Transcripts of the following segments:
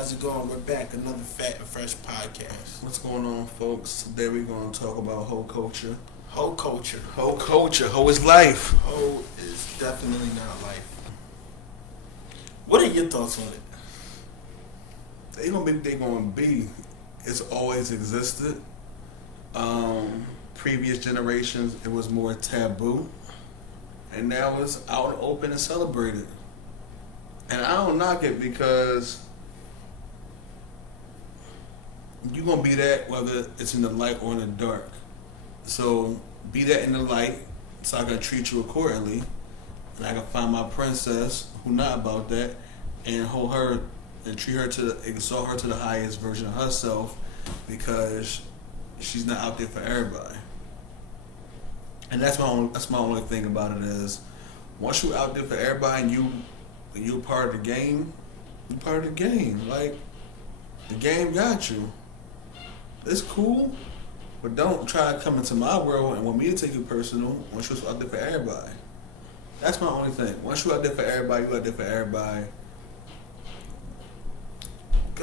how's it going? We're back, another Fat and Fresh podcast. What's going on, folks? Today we're going to talk about hoe culture. Hoe culture. Hoe culture. Hoe is life. Hoe is definitely not life. What are your thoughts on it? They gonna be what they gonna be. It's always existed. Previous generations, it was more taboo, and now it's out and open and celebrated. And I don't knock it because you're gonna be that whether it's in the light or in the dark. So be that in the light, so I can treat you accordingly, and I can find my princess who not about that, and hold her and treat her exalt her to the highest version of herself, because she's not out there for everybody. And that's my only thing about it is, once you're out there for everybody and you're part of the game, you're part of the game. Like, the game got you. It's cool, but don't try to come into my world and want me to take you personal once you're out there for everybody. That's my only thing. Once you're out there for everybody, you're out there for everybody.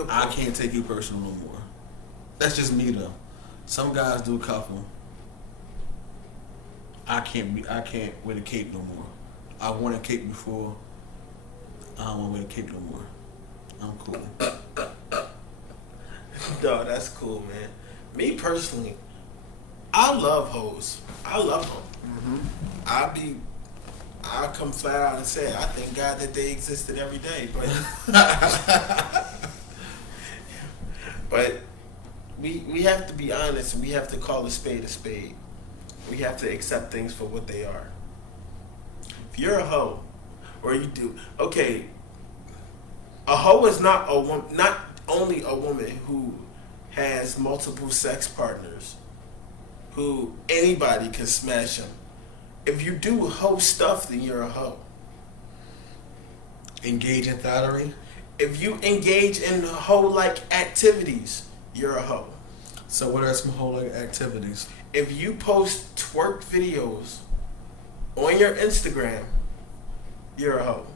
I can't take you personal no more. That's just me though. Some guys do couple. I can't wear the cape no more. I wore a cape before. I don't want to wear the cape no more. I'm cool. No, that's cool, man. Me personally, I love hoes. I love them. Mm-hmm. I'll come flat out and say it. I thank God that they existed every day, but we have to be honest, and we have to call a spade a spade. We have to accept things for what they are. If you're a hoe, or you do, okay, a hoe is not only a woman who has multiple sex partners, who anybody can smash them. If you do hoe stuff, then you're a hoe. Engage in thottery? If you engage in hoe-like activities, you're a hoe. So what are some hoe-like activities? If you post twerk videos on your Instagram, you're a hoe.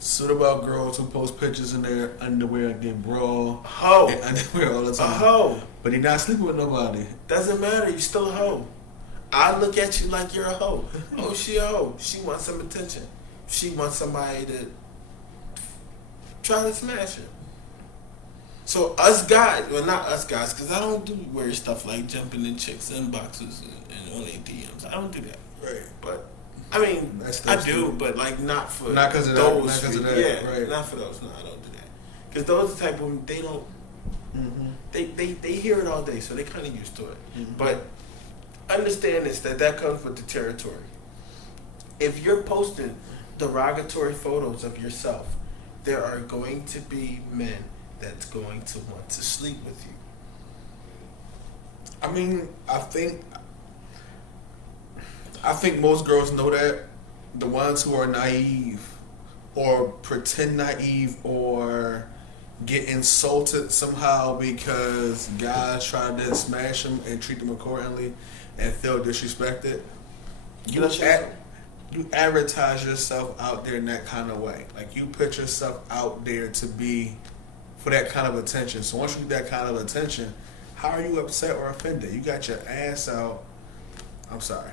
So what about girls who post pictures in their underwear, their bra, hoe, and underwear all the time? A hoe. But they're not sleeping with nobody. Doesn't matter. You're still a hoe. I look at you like you're a hoe. Oh, she a hoe. She wants some attention. She wants somebody to try to smash her. So us guys, well, not us guys, because I don't do weird stuff like jumping in chicks' inboxes and on their DMs. I don't do that. Right. But I mean, I do, stupid. But like not for not because of those. That, not because of that. Yeah, right. Not for those. No, I don't do that. Because those are the type of women, they don't. Mm-hmm. They hear it all day, so they kind of used to it. Mm-hmm. But understand this, that comes with the territory. If you're posting derogatory photos of yourself, there are going to be men that's going to want to sleep with you. I mean, I think most girls know that. The ones who are naive or pretend naive or get insulted somehow because guys try to smash them and treat them accordingly and feel disrespected. You advertise yourself out there in that kind of way. Like, you put yourself out there to be for that kind of attention. So once you get that kind of attention, how are you upset or offended? You got your ass out. I'm sorry.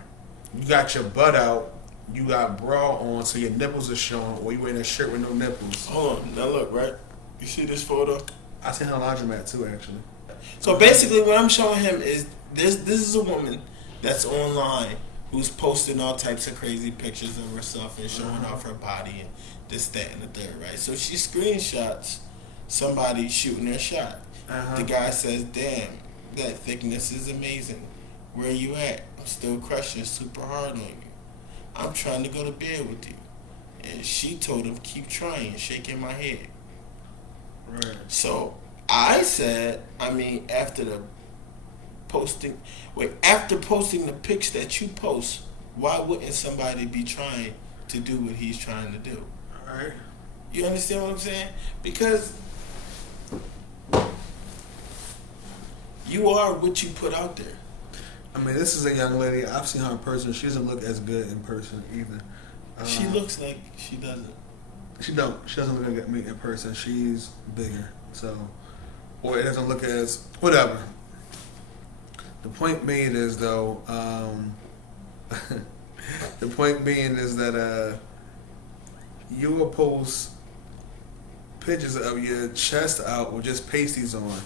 You got your butt out. You got bra on, so your nipples are showing, or you wearing a shirt with no nipples. Hold on. Now look, right? You see this photo? I seen her laundromat too, actually. So basically what I'm showing him is this is a woman that's online who's posting all types of crazy pictures of herself and showing off her body and this, that, and the third, right? So she screenshots somebody shooting their shot. The guy says, damn, that thickness is amazing. Where you at? I'm still crushing super hard on you. I'm trying to go to bed with you. And she told him, keep trying, shaking my head. Right. So I said, after posting the pics that you post, why wouldn't somebody be trying to do what he's trying to do? All right. You understand what I'm saying? Because you are what you put out there. I mean, this is a young lady. I've seen her in person. She doesn't look as good in person either. She looks like she doesn't. She doesn't look like me in person. She's bigger. So, or it doesn't look as whatever. The point being is though, the point being is that you will post pictures of your chest out with just pasties on,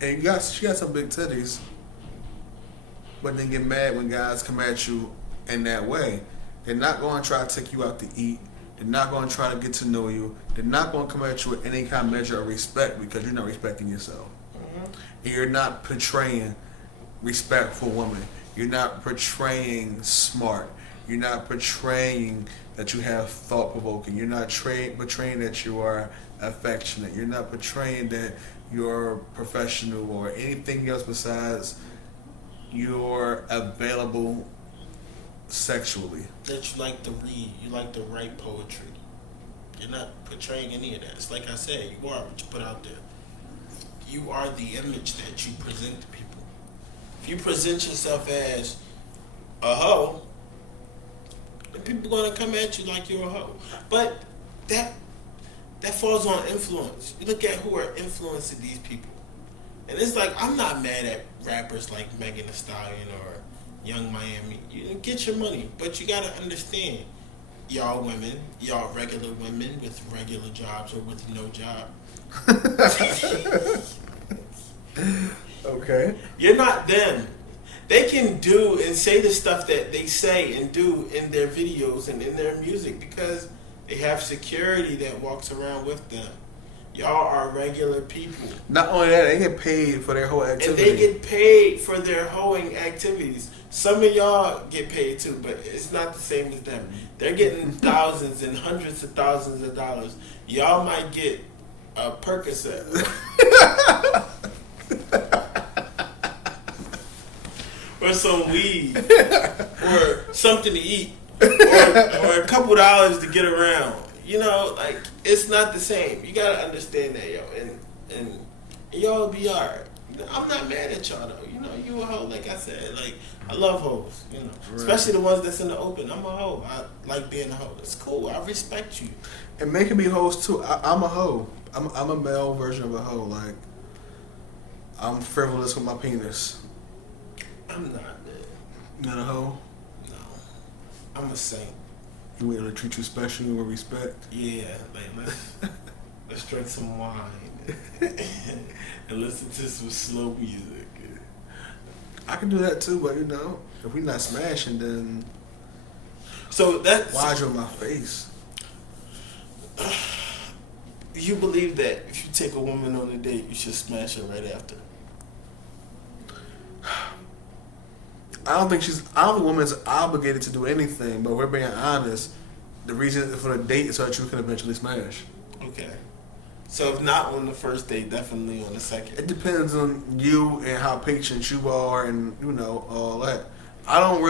and she got some big titties, but then get mad when guys come at you in that way. They're not going to try to take you out to eat. They're not going to try to get to know you. They're not going to come at you with any kind of measure of respect because you're not respecting yourself. Mm-hmm. You're not portraying respectful woman. You're not portraying smart. You're not portraying that you have thought provoking. You're not portraying that you are affectionate. You're not portraying that you're professional or anything else besides you're available sexually. That you like to read. You like to write poetry. You're not portraying any of that. It's like I said, you are what you put out there. You are the image that you present to people. If you present yourself as a hoe, then people are going to come at you like you're a hoe. But that falls on influence. You look at who are influencing these people. And it's like, I'm not mad at rappers like Megan Thee Stallion or Young Miami. You get your money, but you got to understand, y'all women, y'all regular women with regular jobs or with no job. Okay. You're not them. They can do and say the stuff that they say and do in their videos and in their music because they have security that walks around with them. Y'all are regular people. Not only that, they get paid for their whole activity. And they get paid for their hoeing activities. Some of y'all get paid too, but it's not the same as them. They're getting thousands and hundreds of thousands of dollars. Y'all might get a Percocet. Or some weed. Or something to eat. Or a couple dollars to get around. You know, like, it's not the same. You gotta understand that, yo. And y'all be alright. I'm not mad at y'all, though. You know, you a hoe, like I said. Like, I love hoes, you know. Right. Especially the ones that's in the open. I'm a hoe. I like being a hoe. It's cool. I respect you. And making me hoes, too. I'm a hoe. I'm a male version of a hoe. Like, I'm frivolous with my penis. I'm not, man. You not a hoe? No. I'm a saint. You want to treat you special with respect? Yeah, like let's drink some wine and listen to some slow music. I can do that too, but you know, if we not smashing, then so that's why you in my face? You believe that if you take a woman on a date, you should smash her right after? I don't think the woman's obligated to do anything, but we're being honest. The reason for the date is so that you can eventually smash. Okay. So if not on the first date, definitely on the second. It depends on you and how patient you are and, you know, all that. I don't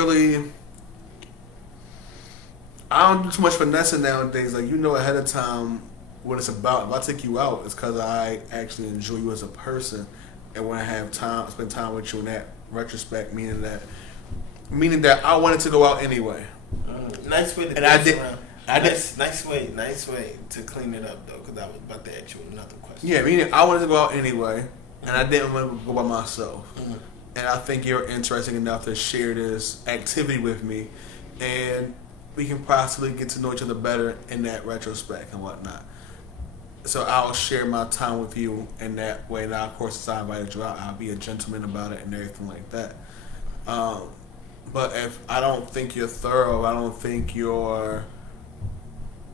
do too much finessing nowadays. Like, you know ahead of time what it's about. If I take you out, it's because I actually enjoy you as a person and want to have time, spend time with you in that retrospect, meaning that I wanted to go out anyway. Nice way to and I did. Around. Nice way to clean it up though, because I was about to ask you another question. Yeah, meaning I wanted to go out anyway, and I didn't want to go by myself. Mm-hmm. And I think you're interesting enough to share this activity with me, and we can possibly get to know each other better in that retrospect and whatnot. So I'll share my time with you in that way. Now, of course, since I invited you out, I'll be a gentleman about it and everything like that. But if I don't think you're thorough, I don't think you're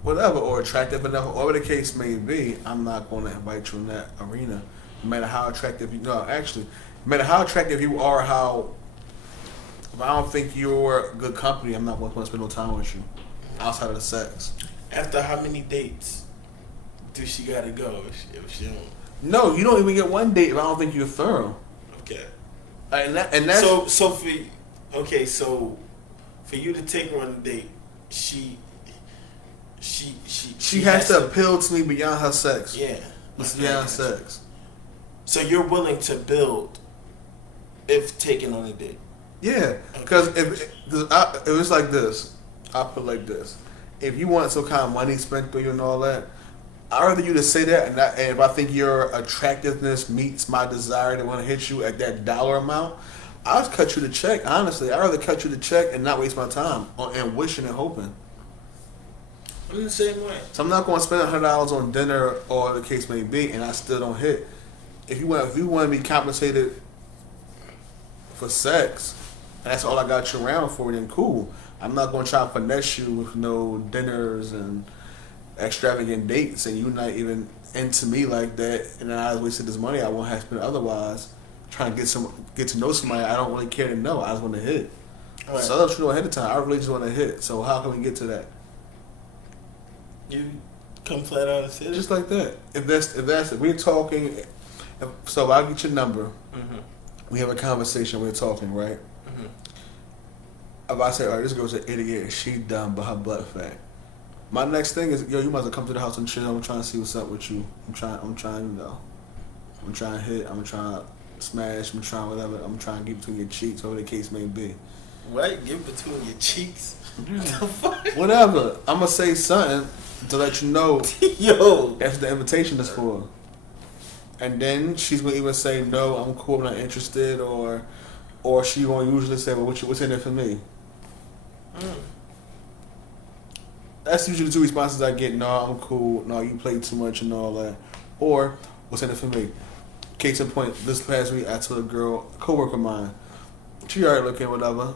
whatever, or attractive enough, or whatever the case may be, I'm not going to invite you in that arena. No matter how attractive you are, no matter how attractive you are, if I don't think you're good company, I'm not going to spend no time with you outside of the sex. After how many dates do she got to go if she don't? No, you don't even get one date if I don't think you're thorough. Okay. And that's so for you to take her on a date, she has to appeal to me beyond her sex. Yeah. Beyond sex. So you're willing to build if taken on a date? Yeah, because if it's like this, I'll put it like this. If you want some kind of money spent on you and all that, I'd rather you to say that, and if I think your attractiveness meets my desire to want to hit you at that dollar amount, I'll just cut you the check. Honestly, I'd rather cut you the check and not waste my time and wishing and hoping. I'm the same way. So I'm not going to spend $100 on dinner or the case may be, and I still don't hit. If you want to be compensated for sex, and that's all I got you around for, then cool. I'm not going to try to finesse you with no dinners and extravagant dates, and you're not even into me like that, and then I wasted this money I won't have spent otherwise trying to get to know somebody I don't really care to know. I just want to hit. Right. So I let you know ahead of time. I really just want to hit. So how can we get to that? You come flat out and say it? Just like that. If we're talking, so I'll get your number. Mm-hmm. We have a conversation. We're talking, right? Mm-hmm. If I say, all right, this girl's an idiot. She dumb, but her butt fat. My next thing is, yo, you might as well come to the house and chill. I'm trying to see what's up with you. I'm trying, you know. I'm trying to hit. I'm trying to smash. I'm trying whatever. I'm trying to get between your cheeks, whatever the case may be. What? Get between your cheeks? Whatever. I'm going to say something to let you know. Yo. That's what the invitation is for. And then she's going to either say, no, I'm cool, I'm not interested, or she going to usually say, well, what's in it for me? Mm. That's usually the two responses I get. No, I'm cool. No, you play too much and all that. Or, what's in it for me? Case in point, this past week I told a girl, a coworker of mine, she alright looking, whatever.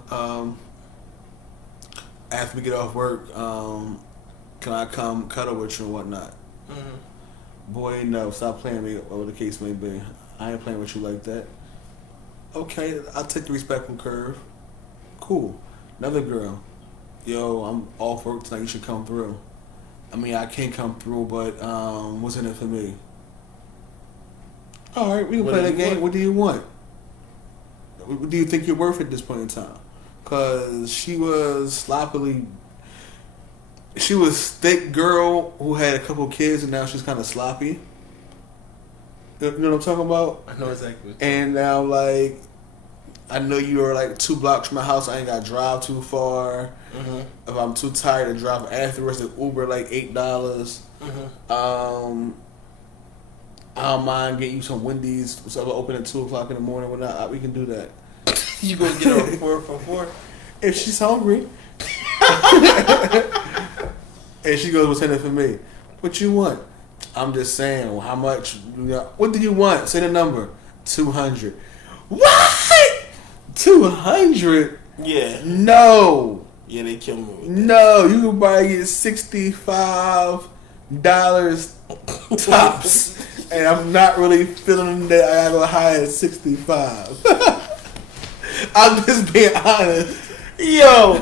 After we get off work, can I come cuddle with you and whatnot? Mm-hmm. Boy, no, stop playing me, whatever the case may be. I ain't playing with you like that. Okay, I'll take the respectful curve. Cool. Another girl. Yo, I'm off work tonight, you should come through. I mean, I can't come through, but what's in it for me? Alright, we can play that game. What do you want? What do you think you're worth at this point in time? Because she was thick girl who had a couple kids and now she's kind of sloppy. You know what I'm talking about? I know exactly. And now, like, I know you are like 2 blocks from my house. I ain't got to drive too far. Mm-hmm. If I'm too tired to drive afterwards, the Uber like $8. Mm-hmm. I don't mind getting you some Wendy's. So open at 2 o'clock in the morning. Whatnot. We can do that. You gonna get her 4 for 4? If she's hungry. And she goes, what's in it for me? What you want? I'm just saying, well, how much? What do you want? Say the number. 200. What? 200? Yeah. No. Yeah, they kill me. No, you can probably get $65 tops. And I'm not really feeling that I have a high at 65. I'm just being honest. Yo,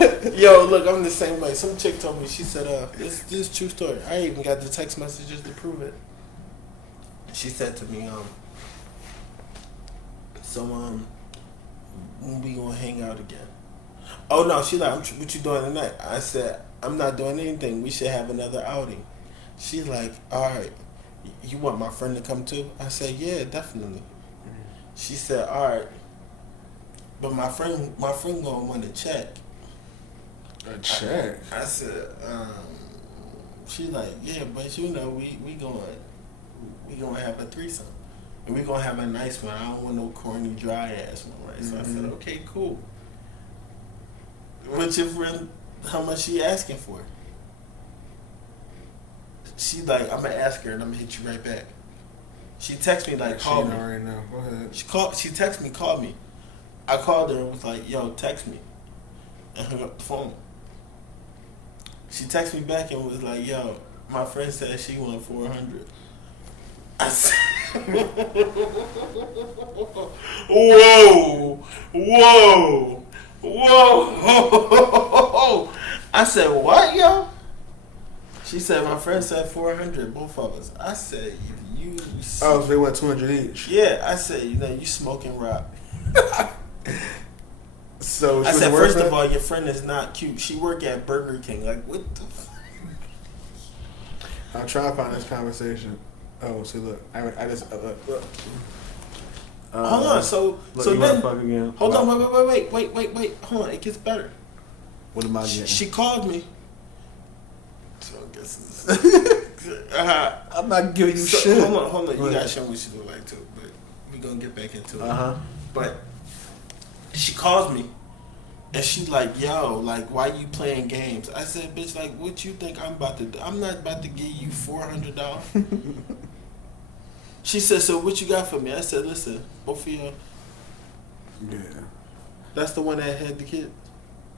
look, I'm the same way. Some chick told me, she said, this is true story. I even got the text messages to prove it. She said to me, when we gonna hang out again? Oh no, she like, what you doing tonight? I said, I'm not doing anything. We should have another outing. She's like, all right, you want my friend to come too? I said, yeah, definitely. She said, all right. But my friend gonna want a check. A check? I said, she like, yeah, but you know, we gonna have a threesome. And we gonna have a nice one. I don't want no corny, dry ass one, right? So I said, okay, cool. What's your friend, how much she asking for? She like, I'm gonna ask her and I'm gonna hit you right back. She text me like, call me. Right now. Go ahead. She text me, call me. I called her and was like, yo, text me. And hung up the phone. She texted me back and was like, yo, my friend said she wanted 400. I said, whoa. I said, what, yo? She said, my friend said 400, both of us. I said, you. Oh, so they want 200 each? Yeah, I said, you smoking rock. So I said, first of all, your friend is not cute. She work at Burger King. Like, what the fuck? I'm trying to find this conversation. Oh, see, look. I just look. Hold on. So then, hold on. Wait. Hold on. It gets better. What am I getting? She called me. So I guess I'm not giving you shit. Hold on. You gotta show me what she look like too. But we gonna get back into it. But she calls me. And she like, yo, like, why you playing games? I said, bitch, like, what you think I'm about to do? I'm not about to give you $400. She said, so what you got for me? I said, listen, both of y'all. Yeah. That's the one that had the kid?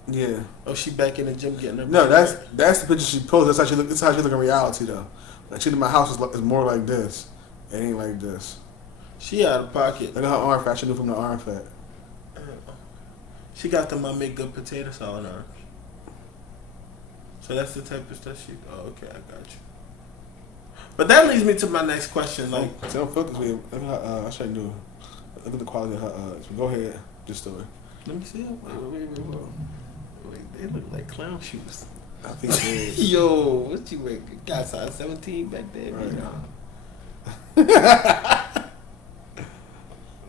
Yeah. Oh, she back in the gym getting her. No, that's the picture she posted. That's how she look. That's how she look in reality, though. Like, she in my house is more like this. It ain't like this. She out of pocket. Look at her arm fat. She knew from the arm fat. She got the My Make Good Potato Salad arms. So that's the type of stuff she... Oh, okay, I got you. But that leads me to my next question. Like, see, don't feel this way. Look at her, I should do. Look at the quality of her. Go ahead. Just do it. Let me see it. Wait, they look like clown shoes. I think it is. Yo, what you wear? Got size 17 back there. Right.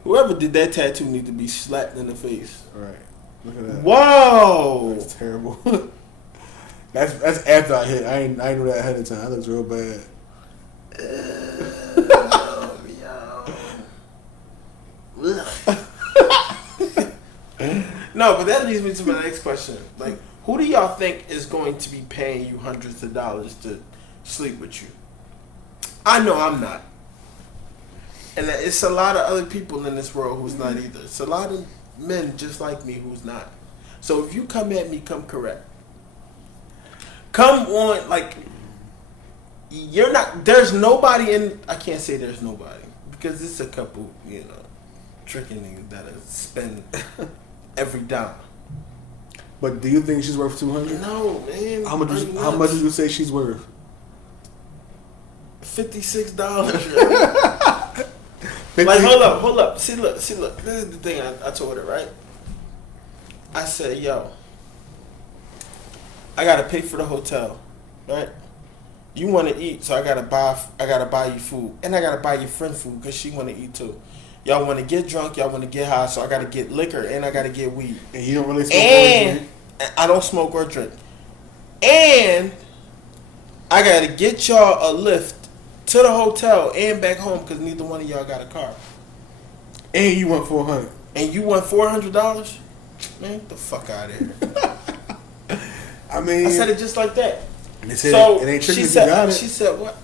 Whoever did that tattoo need to be slapped in the face. Right. Look at that. Whoa! That's terrible. that's after I hit. I ain't knew that ahead of time. That looks real bad. No, but that leads me to my next question. Like, who do y'all think is going to be paying you hundreds of dollars to sleep with you? I know I'm not. And it's a lot of other people in this world who's not either. It's a lot of men just like me who's not. So if you come at me, come correct. Come on, like, you're not, there's nobody in, I can't say there's nobody. Because it's a couple, tricking niggas that'll spend every dime. But do you think she's worth $200? No, man. How much did you say she's worth? $56. Like, hold up. See, look. This is the thing I told her, right? I said, yo, I gotta pay for the hotel, right? You want to eat, so I gotta buy you food, and I gotta buy your friend food because she want to eat too. Y'all want to get drunk, y'all want to get high, so I gotta get liquor and I gotta get weed. And you don't really smoke or drink? I don't smoke or drink. And I gotta get y'all a lift to the hotel and back home because neither one of y'all got a car. And you want $400. And you want $400? Man, get the fuck out of here. I mean, I said it just like that. So it ain't tricky if you got it. She said, what?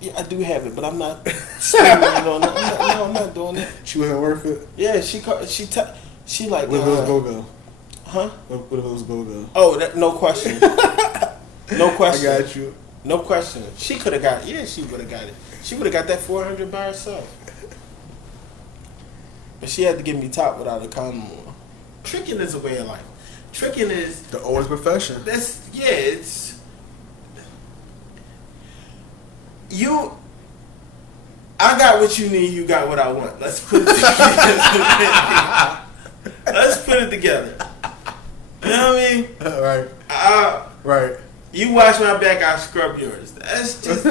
Yeah, I do have it, but I'm not spending it on that. I'm not doing that. She wasn't worth it? Yeah, she like... What if it was go-go? Huh? What if it was go-go? Oh, no question. No question. I got you. No question. She could have got it. Yeah, she would have got it. She would have got that $400 by herself. But she had to give me top without a condom on. Tricking is a way of life. Tricking is... the oldest profession. It's... I got what you need, you got what I want. Let's put it together. Let's put it together. You know what I mean? Right. Right. You wash my back, I scrub yours. That's just,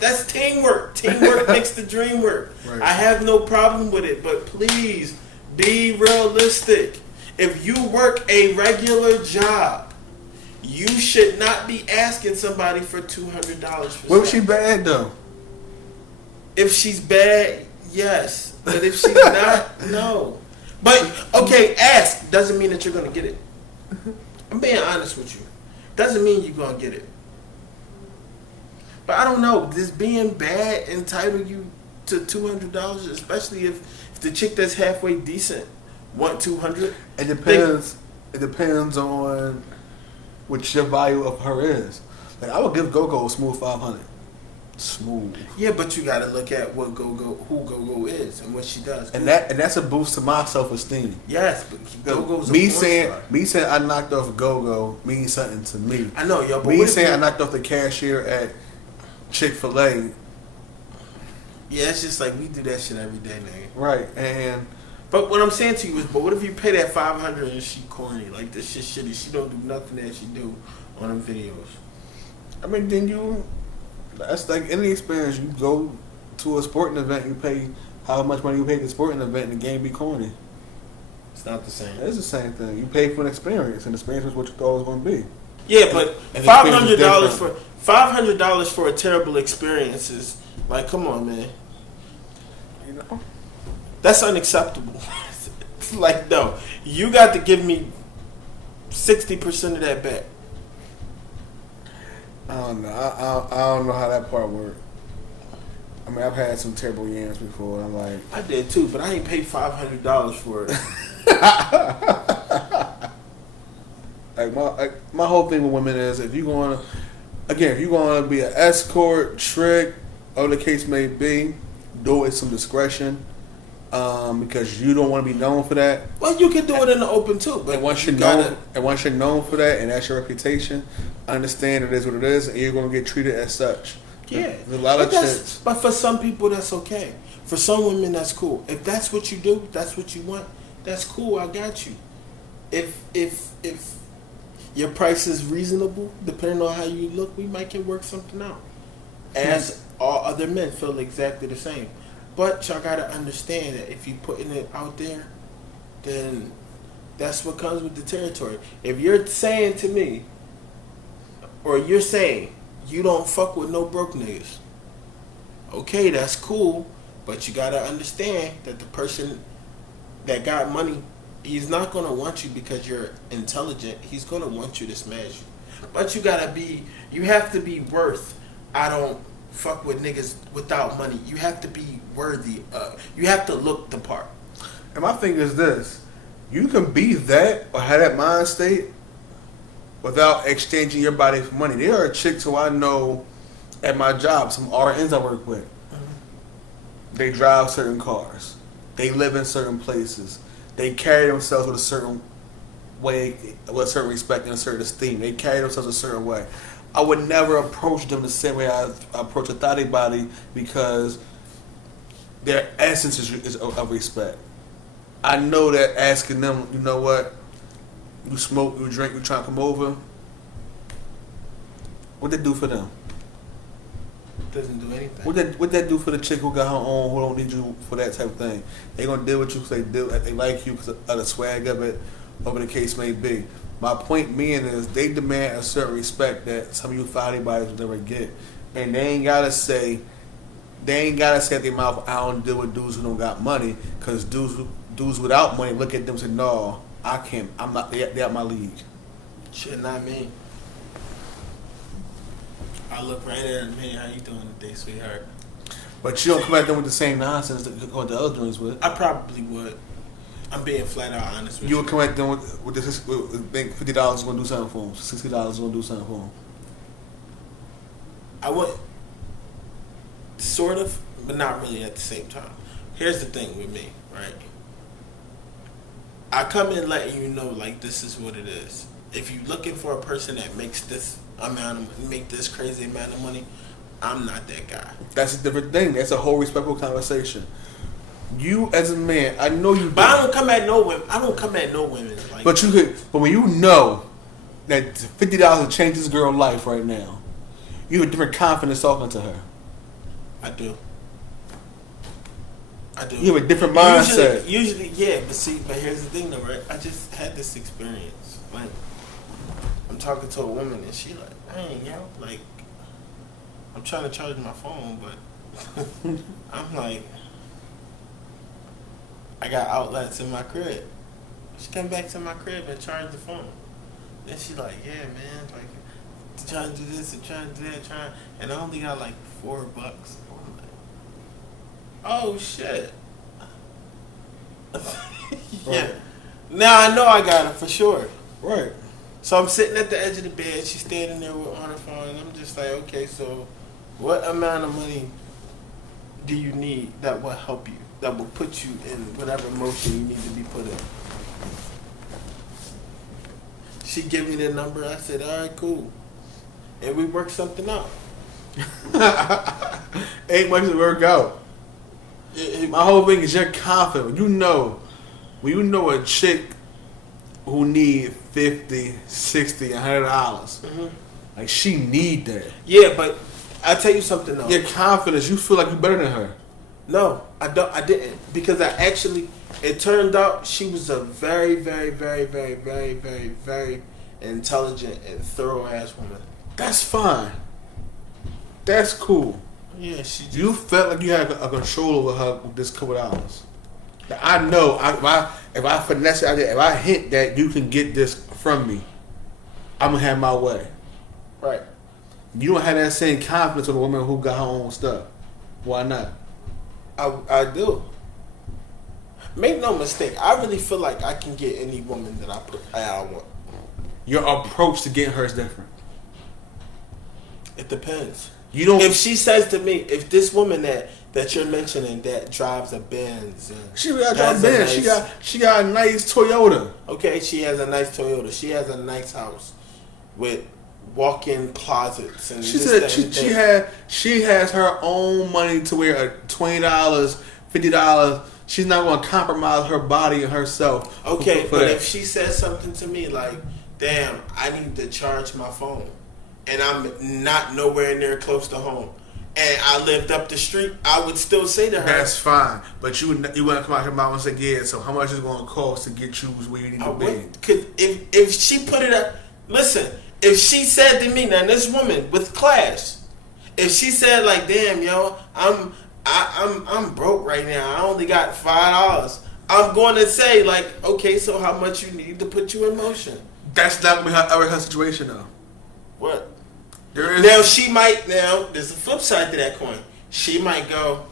that's teamwork. Teamwork makes the dream work. Right. I have no problem with it, but please be realistic. If you work a regular job, you should not be asking somebody for $200 for what if she bad, though? If she's bad, yes. But if she's not, no. But, okay, ask. Doesn't mean that you're going to get it. I'm being honest with you. Doesn't mean you're going to get it. But I don't know. Does being bad entitle you to $200? Especially if the chick that's halfway decent want $200? It depends. It depends on what your value of her is. Like, I would give Go-Go a smooth $500. Smooth. Yeah, but you got to look at what who Go-Go is and what she does. And that's a boost to my self-esteem. Yes, but Go-Go's a me porn saying star. me saying I knocked off Go-Go means something to me. I know, yo. But me saying I knocked off the cashier at Chick-fil-A. Yeah, it's just like we do that shit every day, nigga. Right, and but what I'm saying to you is, but what if you pay that $500 and she corny? Like, this shit shitty. She don't do nothing that she do on them videos. I mean, then that's like any experience. You go to a sporting event, you pay how much money you pay at the sporting event, and the game be corny. It's not the same. It's the same thing. You pay for an experience, and the experience is what you thought it was going to be. Yeah, but And $500 for a terrible experience is like, come on, man. You know, That's unacceptable. Like, no, you got to give me 60% of that back. I don't know. I don't know how that part worked. I mean, I've had some terrible yams before. And I'm like, I did too, but I ain't paid $500 for it. my whole thing with women is if you're going to be an escort, trick, or the case may be, do it with some discretion, because you don't want to be known for that. Well, you can do it in the open too, but And once you're known for that, and that's your reputation, understand it is what it is, and you're going to get treated as such. Yeah, There's a lot of chicks. But for some people, that's okay. For some women, that's cool. If that's what you do, that's what you want. That's cool. I got you. If your price is reasonable, depending on how you look, we might can work something out. As all other men feel exactly the same. But y'all gotta understand that if you putting it out there, then that's what comes with the territory. If you're saying to me, or you're saying you don't fuck with no broke niggas, okay, that's cool. But you gotta understand that the person that got money, he's not gonna want you because you're intelligent. He's gonna want you to smash you. But you have to be worth. I don't fuck with niggas without money. You have to be worthy of. You have to look the part. And my thing is this: you can be that or have that mind state without exchanging your body for money. There are chicks who I know at my job, some RNs I work with. They drive certain cars. They live in certain places. They carry themselves with a certain way, with a certain respect and a certain esteem. They carry themselves a certain way. I would never approach them the same way I approach a thotty body because their essence is of respect. I know that asking them, you know what, you smoke, you drink, you trying to come over, what they do for them? Doesn't do anything. What that do for the chick who got her own, who don't need you for that type of thing? They gonna deal with you because they like you because of the swag of it, whatever the case may be. My point being is they demand a certain respect that some of you thotty bodies will never get, and they ain't gotta say at their mouth, I don't deal with dudes who don't got money, because dudes without money look at them and say, no, I can't. I'm not. They out my league. Shit, not me. I look right at him. Hey, how you doing today, sweetheart? But you don't come at them with the same nonsense that you're going to other joints with. I probably would. I'm being flat out honest with you. You would come at them with think $50 is going to do something for them. $60 is going to do something for them. I would, sort of, but not really at the same time. Here's the thing with me, right? I come in letting you know, like, this is what it is. If you're looking for a person that makes this crazy amount of money, I'm not that guy. That's a different thing. That's a whole respectful conversation. You as a man, I know you. But I don't come at no women. Like, but you could. But when you know that $50 will change this girl's life right now, you have a different confidence talking to her. I do. You have a different mindset. Usually, yeah. But here's the thing, though, right? I just had this experience. Like, I'm talking to a woman, and she like, dang, yo, like, I'm trying to charge my phone, but I'm like, I got outlets in my crib. She come back to my crib and charge the phone. Then she like, yeah, man, like, trying to do this and trying to do that, and I only got like $4. I'm like, oh shit. Yeah. Right. Now I know I got it for sure. Right. So I'm sitting at the edge of the bed. She's standing there on her phone, and I'm just like, okay, so what amount of money do you need that will help you, that will put you in whatever motion you need to be put in? She gave me the number. I said, all right, cool. And we worked something out. Ain't much to work out. My whole thing is you're confident. When you know a chick who need $50, $60, $100, Mm-hmm. like she need that. Yeah, but I tell you something though. Your confidence, you feel like you're better than her. No, I don't. I didn't, because it turned out she was a very, very, very, very, very, very, very intelligent and thorough ass woman. That's fine. That's cool. Yeah, she. Just, You felt like you had a control over her with this couple dollars. Now, I know if I finesse it, if I hint that you can get this from me, I'm gonna have my way. right. You don't have that same confidence with a woman who got her own stuff. Why not? I do. Make no mistake. I really feel like I can get any woman that I want. Your approach to getting her is different. It depends. You don't. If she says to me, if this woman that you're mentioning that drives a Benz, and She got a has Benz. She got a nice Toyota. okay, she has a nice Toyota. She has a nice house with walk-in closets, and She this, said that, and she has her own money to where $20, $50. She's not going to compromise her body and herself. okay, for but that. if she says something to me like, "Damn, I need to charge my phone," and I'm not nowhere near close to home, and I lived up the street, I would still say to her, That's fine, but you wouldn't come out her mouth and say, "Yeah, so how much is it going to cost to get you where you need to be?" Cause if she put it up, listen. If she said to me, now this woman with class, if she said like, "Damn, yo, I'm broke right now. I only got $5." I'm going to say like, "Okay, so how much you need to put you in motion?" That's not going to be her situation though. What? There is Now she might. Now there's a flip side to that coin. She might go,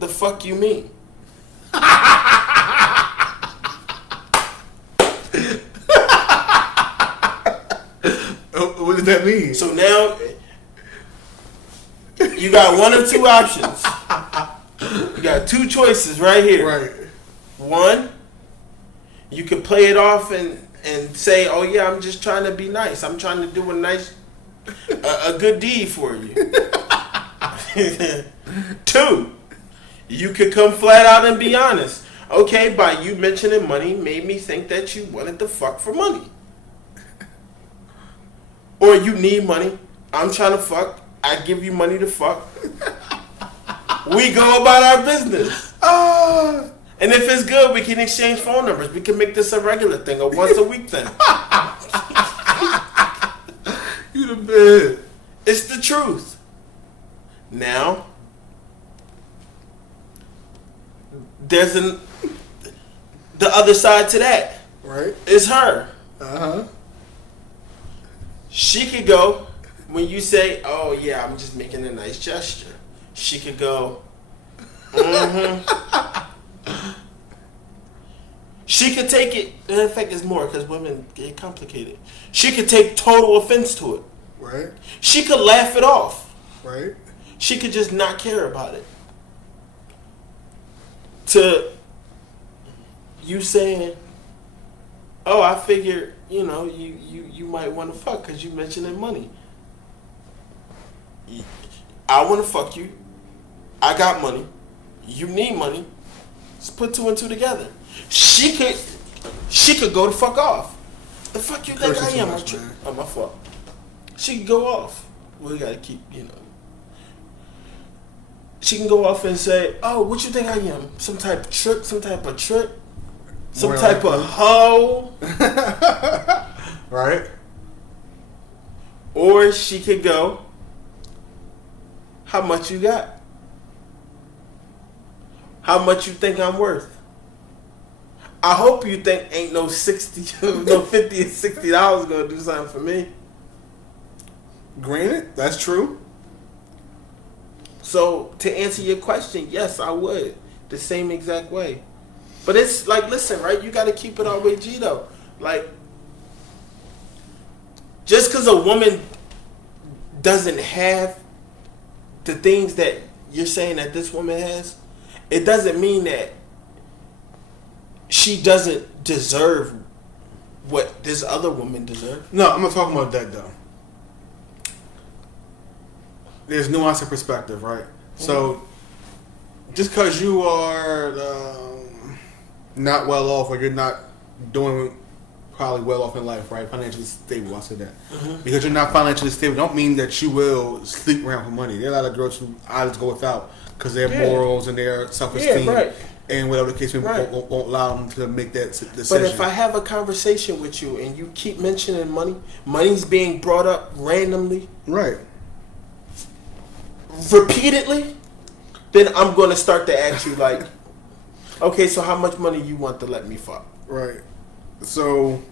"The fuck you mean?" What does that mean? So now you got one or two options. You got two choices right here. Right. One, you could play it off and say, "Oh yeah, I'm just trying to be nice. I'm trying to do a good deed for you." Two, you could come flat out and be honest. Okay, by you mentioning money made me think that you wanted to fuck for money. Or you need money. I'm trying to fuck. I give you money to fuck. We go about our business. And if it's good, we can exchange phone numbers. We can make this a regular thing, a once a week thing. You the best. It's the truth. Now, there's the other side to that. Right. Is her. Uh-huh. She could go, when you say, "Oh yeah, I'm just making a nice gesture," she could go, She could take it, in fact it's more because women get complicated. She could take total offense to it. Right. She could laugh it off. Right. She could just not care about it. To you saying, "Oh, I figured, you might want to fuck because you mentioning money. I want to fuck you. I got money. You need money. Let's put two and two together." She could go the fuck off. The fuck you think I am? Oh, my fault. She can go off. We gotta keep, She can go off and say, "Oh, what you think I am? Some type of trick? Some type of trick? Some type of hoe?" Right. Or she could go, "How much you got? How much you think I'm worth? I hope you think ain't no $50 and $60 gonna do something for me." Granted, that's true. So to answer your question, yes, I would the same exact way. But it's like, listen, right? You got to keep it all the way G though. Like, just because a woman doesn't have the things that you're saying that this woman has, it doesn't mean that she doesn't deserve what this other woman deserves. No, I'm not talking about that though. There's nuance and perspective, right? Mm-hmm. So, just because you are not well off, or you're not doing probably well off in life, right? Financially stable, I said that. Mm-hmm. Because you're not financially stable, don't mean that you will sleep around for money. There are a lot of girls who I just go without because their morals and their self-esteem. Yeah, right. and whatever the case may be, Right. won't allow them to make that decision. But if I have a conversation with you and you keep mentioning money's being brought up randomly, right, repeatedly, then I'm going to start to ask you like, okay, so how much money you want to let me fuck? right. So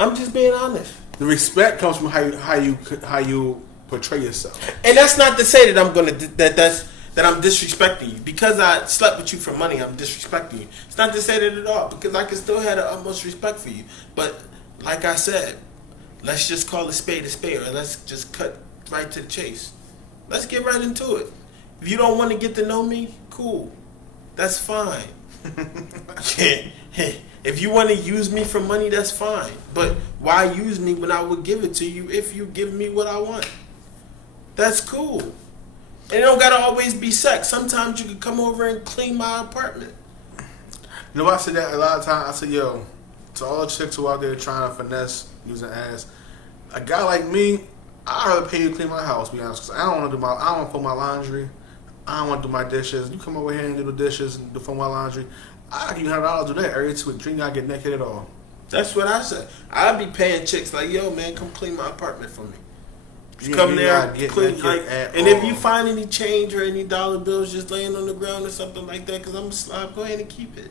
I'm just being honest. the respect comes from how you portray yourself. And that's not to say that I'm gonna that I'm disrespecting you because I slept with you for money. I'm disrespecting you. It's not to say that at all because I can still have the utmost respect for you. But like I said, let's just call a spade, or let's just cut right to the chase. Let's get right into it. If you don't want to get to know me, cool. That's fine. If you want to use me for money, that's fine. But why use me when I would give it to you if you give me what I want? That's cool. And it don't gotta always be sex. Sometimes you can come over and clean my apartment. You know, I said that a lot of times. I said, yo, to all the chicks who out there trying to finesse using ass, a guy like me, I'd rather pay you to clean my house. Be honest, 'cause I don't want to put my laundry. I don't want to do my dishes. You come over here and do the dishes and do my laundry. I give you $100 to do that every drink. I get naked at all. That's what I said. I'd be paying chicks like, yo, man, come clean my apartment for me. Just You come there, not get clean. naked Like, at and all. if you find any change or any dollar bills just laying on the ground or something like that, because I'm a slob, go ahead and keep it.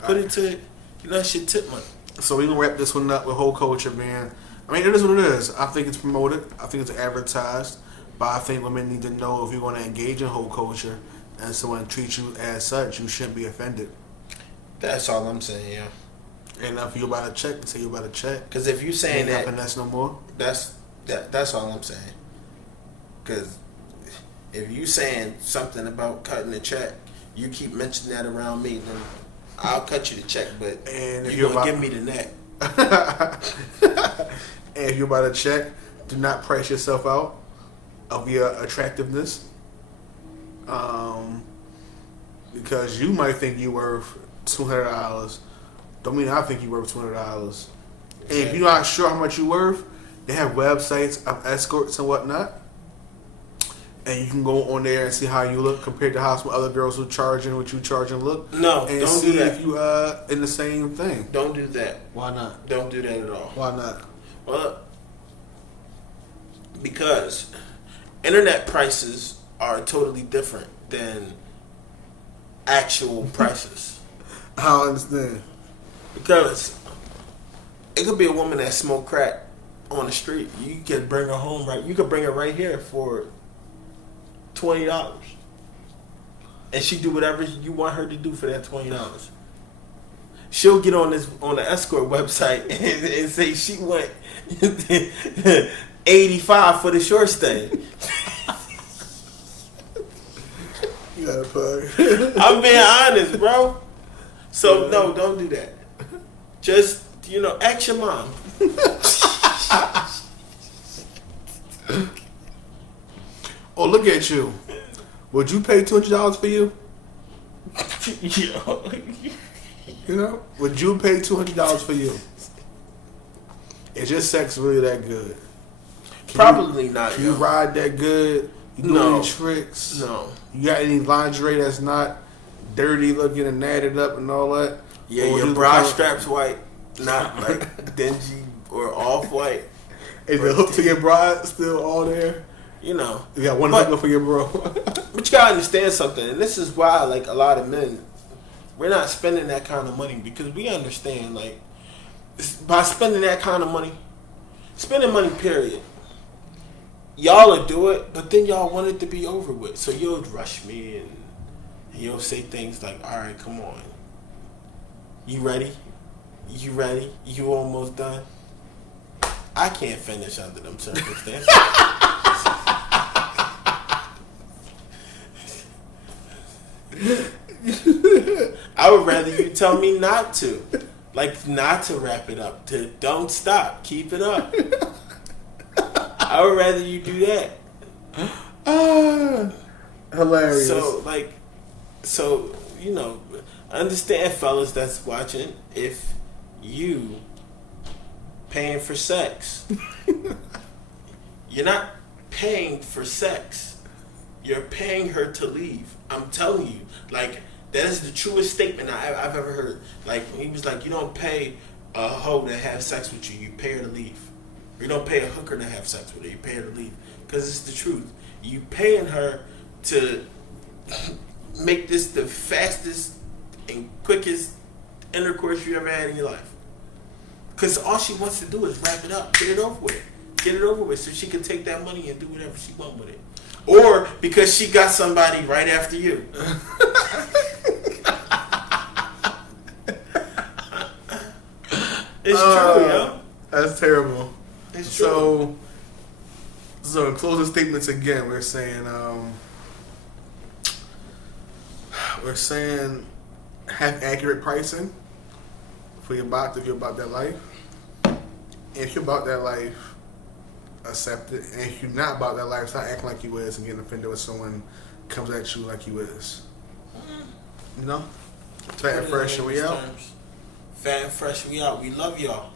Put it to, that's your tip money. So we gonna wrap this one up with whole culture, man. I mean, it is what it is. I think it's promoted. I think it's advertised. But I think women need to know if you want to engage in whole culture and someone treats you as such, you shouldn't be offended. That's all I'm saying, yeah. And if you about to check, say you about to check. Because if you saying Ain't that, finesse no more. that's all I'm saying. Because if you saying something about cutting the check, you keep mentioning that around me, then I'll cut you the check, but And if you're you're going to about- give me the neck. And if you're about to check, do not price yourself out of your attractiveness. Because you might think you're worth $200. Don't mean I think you're worth $200. And if you're not sure how much you're worth, they have websites of escorts and whatnot. And you can go on there and see how you look compared to how some other girls who charging what you charging look. No, and don't see do that. if you in the same thing. Don't do that. Why not? Don't do that at all. Why not? Well, because internet prices are totally different than actual prices. I don't understand. Because it could be a woman that smoke crack on the street. You could bring her home you could bring her right here for $20. And she do whatever you want her to do for that $20. She'll get on the escort website and say she went 85 for the short stay. You got a plug. I'm being honest, bro. So no, don't do that. Just ask your mom. Oh, look at you. Would you pay $200 for you? Yo. You know? Would you pay $200 for you? Is your sex really that good? Probably not. Can you ride that good? You do No. any tricks? No. You got any lingerie that's not dirty looking and natted up and all that? Yeah, Or your you bra kinda- strap's white, not like dingy or off white. Is the hook to your bra still all there? You got one But- hook for your bro. But you gotta understand something, and this is why, like, a lot of men, we're not spending that kind of money because we understand, like, by spending that kind of money, spending money, period. Y'all will do it, but then y'all want it to be over with. So you'll rush me and you'll say things like, all right, come on. You ready? You ready? You almost done? I can't finish under them circumstances. I would rather you tell me not to. Like, not to wrap it up. To don't stop. Keep it up. I would rather you do that. Hilarious. So, understand, fellas that's watching, if you paying for sex, you're not paying for sex. you're paying her to leave. I'm telling you, like that is the truest statement I've ever heard. Like he was like, you don't pay a hoe to have sex with you, you pay her to leave. Or you don't pay a hooker to have sex with her, you pay her to leave. Because it's the truth. You paying her to make this the fastest and quickest intercourse you ever had in your life. Because all she wants to do is wrap it up, get it over with. Get it over with so she can take that money and do whatever she wants with it. Or because she got somebody right after you. It's true, yo. That's terrible. It's true. So in closing statements again, we're saying have accurate pricing if you're about that life. And if you're about that life, accept it. And if you're not about that life, stop acting like you is and getting offended when someone comes at you like you is. You know? Fat and fresh, and we out. Fat and fresh, we out. We love y'all.